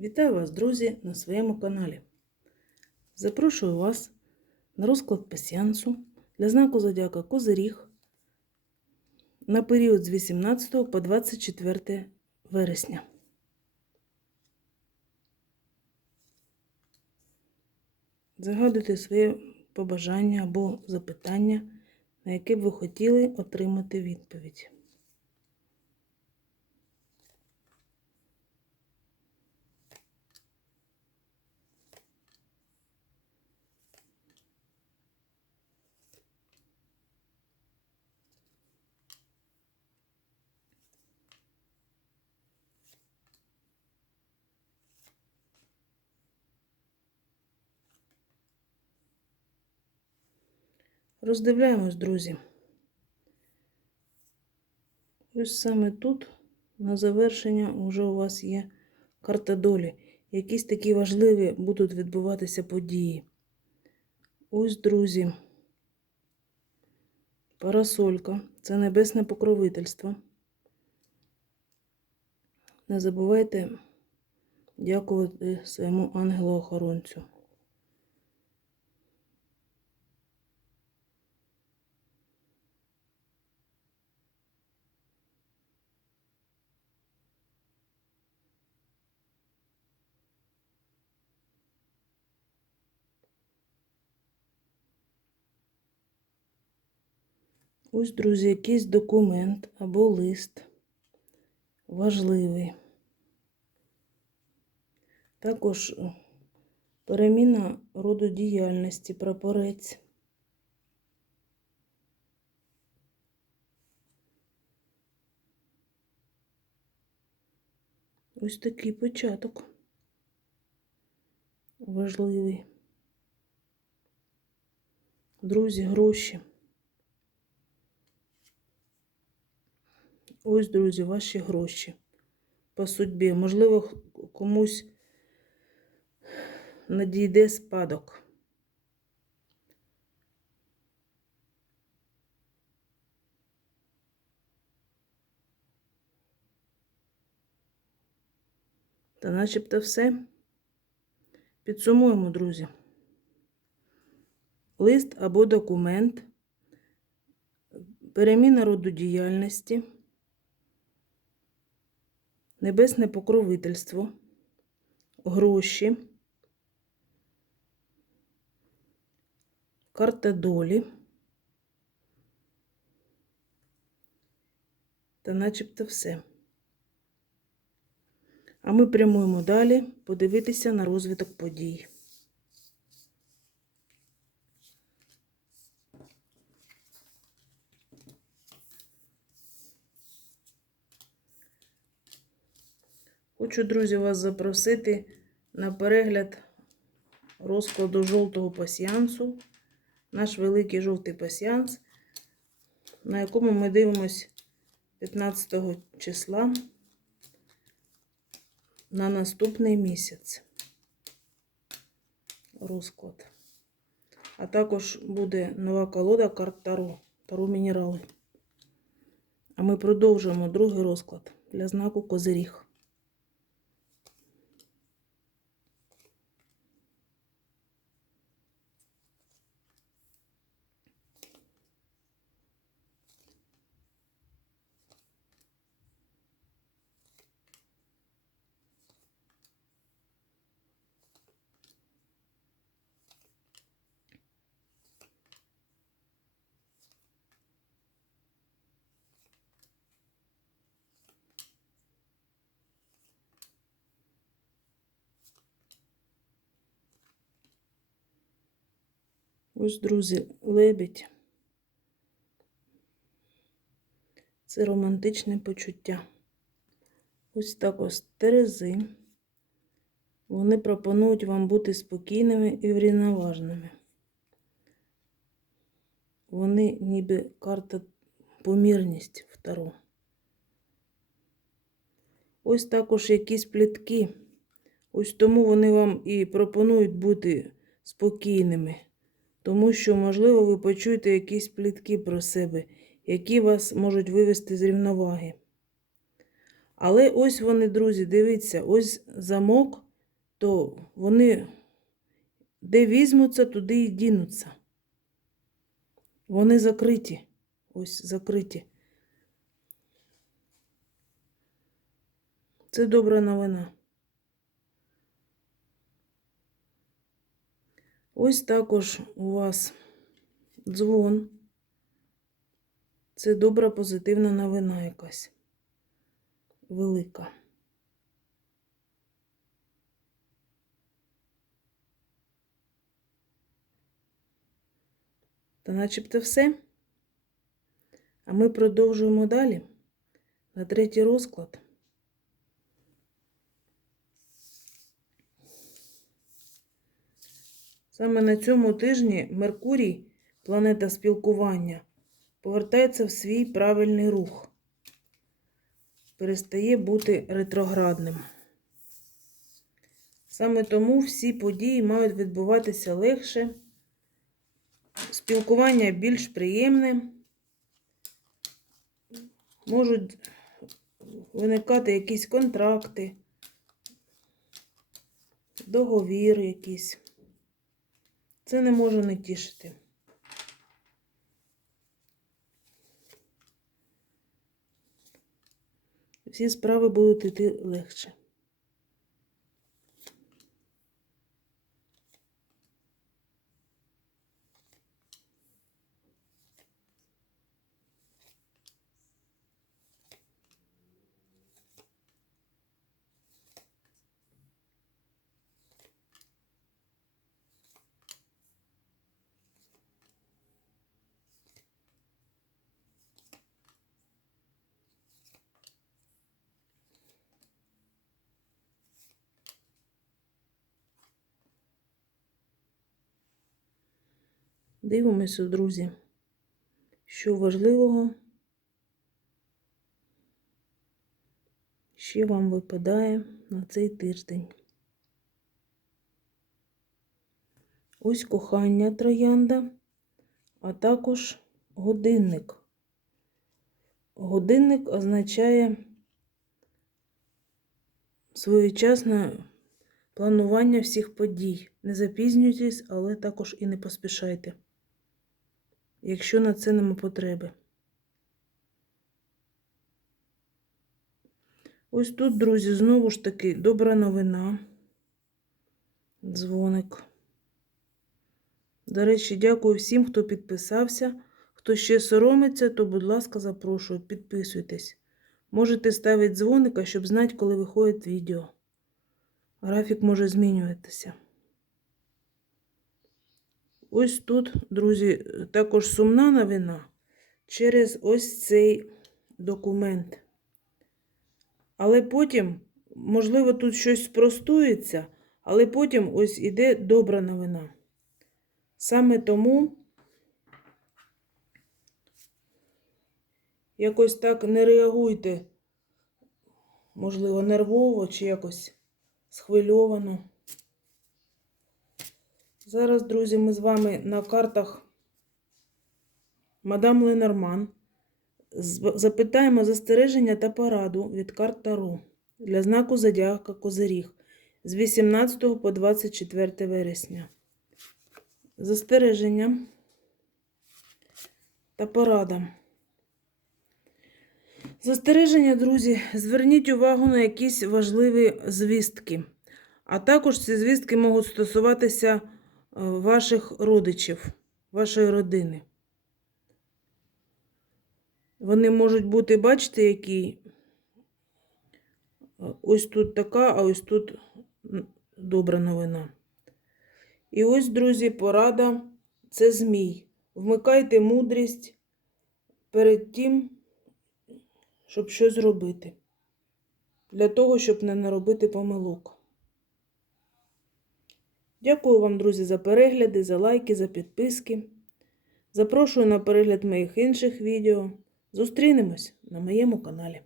Вітаю вас, друзі, на своєму каналі. Запрошую вас на розклад пасіансу для знаку Зодіака Козиріг на період з 18 по 24 вересня. Загадуйте своє побажання або запитання, на яке б ви хотіли отримати відповідь. Роздивляємось, друзі. Ось саме тут, на завершення, вже у вас є карта долі. Якісь такі важливі будуть відбуватися події. Ось, друзі, парасолька це небесне покровительство. Не забувайте дякувати своєму ангелу-охоронцю. Ось, друзі, якийсь документ або лист важливий. Також е, переміна роду діяльності, прапорець. Ось такий початок важливий. Друзі, гроші. Ось, друзі, ваші гроші по судьбі. Можливо, комусь надійде спадок. Та начебто все. Підсумуємо, друзі. Лист або документ, переміна роду діяльності. Небесне покровительство, гроші, карта долі та начебто все. А ми прямуємо далі подивитися на розвиток подій. Хочу, друзі, вас запросити на перегляд розкладу жовтого пасіансу, наш великий жовтий пасіанс, на якому ми дивимось 15 числа на наступний місяць розклад. А також буде нова колода карт Таро, Таро мінерали. А ми продовжуємо другий розклад для знаку Козиріг. Ось, друзі, лебідь. Це романтичне почуття. Ось так ось терези. Вони пропонують вам бути спокійними і врівноважними. Вони ніби карта помірність второ. Ось також якісь плітки. Ось тому вони вам і пропонують бути спокійними. Тому що, можливо, ви почуєте якісь плітки про себе, які вас можуть вивести з рівноваги. Але ось вони, друзі, дивіться, ось замок, то вони де візьмуться, туди і дінуться. Вони закриті. Ось закриті. Це добра новина. Ось також у вас дзвон. Це добра позитивна новина якась. Велика. Та начебто все. А ми продовжуємо далі на третій розклад. Саме на цьому тижні Меркурій, планета спілкування, повертається в свій правильний рух, перестає бути ретроградним. Саме тому всі події мають відбуватися легше, спілкування більш приємне, можуть виникати якісь контракти, договір якийсь. Це не можу не тішити. Всі справи будуть йти легше. Дивимося, друзі, що важливого ще вам випадає на цей тиждень. Ось кохання троянда, а також годинник. Годинник означає своєчасне планування всіх подій. Не запізнюйтесь, але також і не поспішайте якщо на це нема потреби. Ось тут, друзі, знову ж таки добра новина. Дзвоник. До речі, дякую всім, хто підписався. Хто ще соромиться, то, будь ласка, запрошую, підписуйтесь. Можете ставити дзвоника, щоб знати, коли виходить відео. Графік може змінюватися. Ось тут, друзі, також сумна новина через ось цей документ. Але потім, можливо, тут щось спростується, але потім ось іде добра новина. Саме тому якось так не реагуйте, можливо, нервово чи якось схвильовано. Зараз, друзі, ми з вами на картах Мадам Ленорман. Запитаємо застереження та пораду від карт Таро для знаку Зодіака Козиріг з 18 по 24 вересня. Застереження та порада. Застереження, друзі, зверніть увагу на якісь важливі звістки. А також ці звістки можуть стосуватися ваших родичів, вашої родини. Вони можуть бути, бачите, які ось тут така, а ось тут добра новина. І ось, друзі, порада це змій. Вмикайте мудрість перед тим, щоб щось зробити. Для того, щоб не наробити помилок. Дякую вам, друзі, за перегляди, за лайки, за підписки. Запрошую на перегляд моїх інших відео. Зустрінемось на моєму каналі.